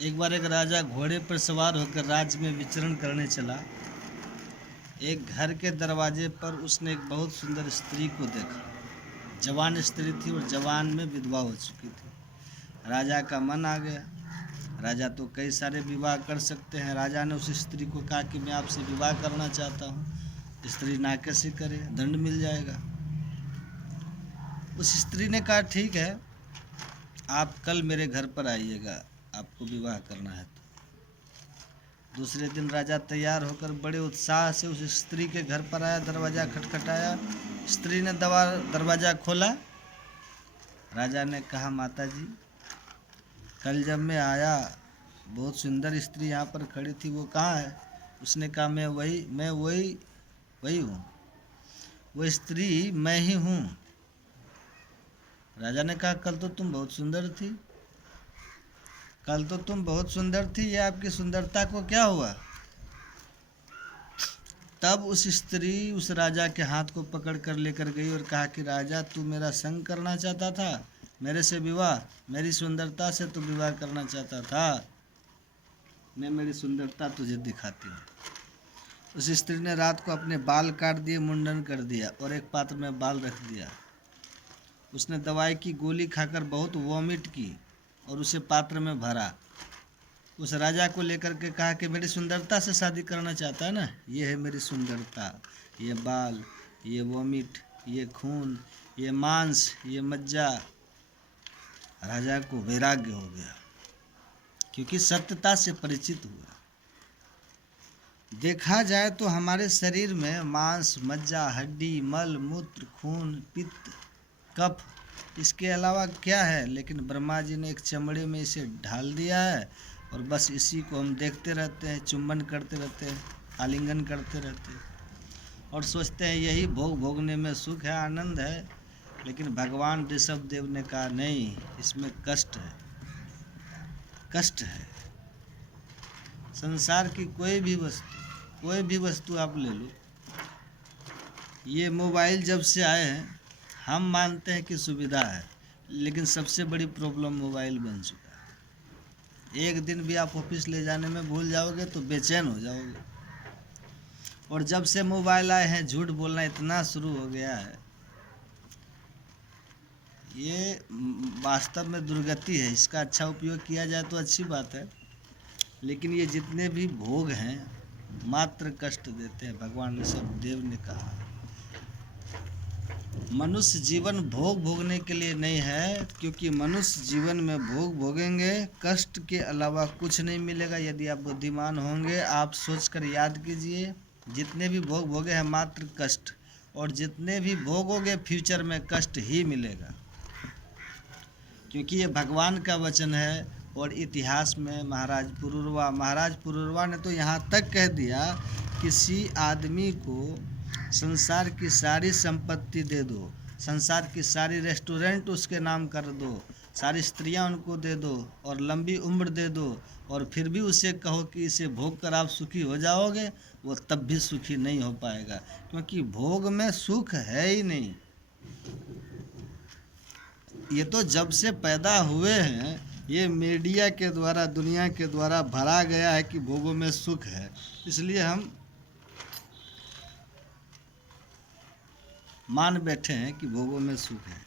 एक बार एक राजा घोड़े पर सवार होकर राज्य में विचरण करने चला। एक घर के दरवाजे पर उसने एक बहुत सुंदर स्त्री को देखा। जवान स्त्री थी और जवान में विधवा हो चुकी थी। राजा का मन आ गया। राजा तो कई सारे विवाह कर सकते हैं। राजा ने उस स्त्री को कहा कि मैं आपसे विवाह करना चाहता हूँ। स्त्री ना कैसे करे, दंड मिल जाएगा। उस स्त्री ने कहा ठीक है, आप कल मेरे घर पर आइएगा, आपको विवाह करना है तो। दूसरे दिन राजा तैयार होकर बड़े उत्साह से उस स्त्री के घर पर आया। दरवाज़ा खटखटाया। स्त्री ने दरवाज़ा खोला। राजा ने कहा माता जी, कल जब मैं आया बहुत सुंदर स्त्री यहाँ पर खड़ी थी, वो कहाँ है? उसने कहा मैं वही हूँ, वो स्त्री मैं ही हूँ। राजा ने कहा कल तो तुम बहुत सुंदर थी, ये आपकी सुंदरता को क्या हुआ? तब उस स्त्री उस राजा के हाथ को पकड़ कर लेकर गई और कहा कि राजा, तू मेरा संग करना चाहता था, मेरे से विवाह, मेरी सुंदरता से तू विवाह करना चाहता था, मैं मेरी सुंदरता तुझे दिखाती हूँ। उस स्त्री ने रात को अपने बाल काट दिए, मुंडन कर दिया और एक पात्र में बाल रख दिया। उसने दवाई की गोली खाकर बहुत वॉमिट की और उसे पात्र में भरा। उस राजा को लेकर के कहा कि मेरी सुंदरता से शादी करना चाहता है ना, ये है मेरी सुंदरता, ये बाल, ये वॉमिट, ये खून, ये मांस, ये मज्जा। राजा को वैराग्य हो गया क्योंकि सत्यता से परिचित हुआ। देखा जाए तो हमारे शरीर में मांस, मज्जा, हड्डी, मल, मूत्र, खून, पित्त, कफ, इसके अलावा क्या है? लेकिन ब्रह्मा जी ने एक चमड़े में इसे ढाल दिया है और बस इसी को हम देखते रहते हैं, चुंबन करते रहते हैं, आलिंगन करते रहते हैं और सोचते हैं यही भोगने में सुख है, आनंद है। लेकिन भगवान ऋषभ देव ने कहा नहीं, इसमें कष्ट है, कष्ट है। संसार की कोई भी वस्तु आप ले लो, ये मोबाइल जब से आए हैं हम मानते हैं कि सुविधा है, लेकिन सबसे बड़ी प्रॉब्लम मोबाइल बन चुका है। एक दिन भी आप ऑफिस ले जाने में भूल जाओगे तो बेचैन हो जाओगे। और जब से मोबाइल आए हैं झूठ बोलना इतना शुरू हो गया है, ये वास्तव में दुर्गति है। इसका अच्छा उपयोग किया जाए तो अच्छी बात है, लेकिन ये जितने भी भोग हैं मात्र कष्ट देते हैं। भगवान ऋषभ देव ने कहा मनुष्य जीवन भोग भोगने के लिए नहीं है, क्योंकि मनुष्य जीवन में भोग भोगेंगे, कष्ट के अलावा कुछ नहीं मिलेगा। यदि आप बुद्धिमान होंगे, आप सोचकर याद कीजिए, जितने भी भोग भोगे हैं मात्र कष्ट, और जितने भी भोगोगे फ्यूचर में कष्ट ही मिलेगा, क्योंकि ये भगवान का वचन है। और इतिहास में महाराज पुरूरवा ने तो यहाँ तक कह दिया, किसी आदमी को संसार की सारी संपत्ति दे दो, संसार की सारी रेस्टोरेंट उसके नाम कर दो, सारी स्त्रियां उनको दे दो और लंबी उम्र दे दो, और फिर भी उसे कहो कि इसे भोग कर आप सुखी हो जाओगे, वो तब भी सुखी नहीं हो पाएगा, क्योंकि भोग में सुख है ही नहीं। ये तो जब से पैदा हुए हैं ये मीडिया के द्वारा, दुनिया के द्वारा भरा गया है कि भोगों में सुख है, इसलिए हम मान बैठे हैं कि भोगों में सुख है।